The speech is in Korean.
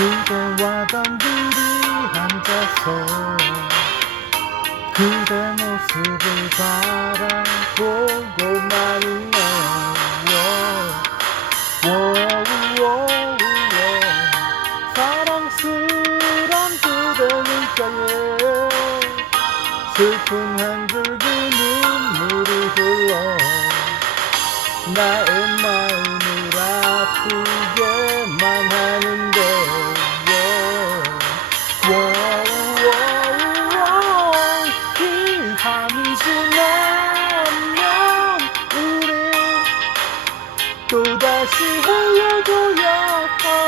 그대와 단둘이 앉아서 그대 모습을 바라보고만 있네 워워워워 사랑스런 그대 눈가에 슬픈 한 줄기 눈물이 흘러 나의 마음 我希望有多远。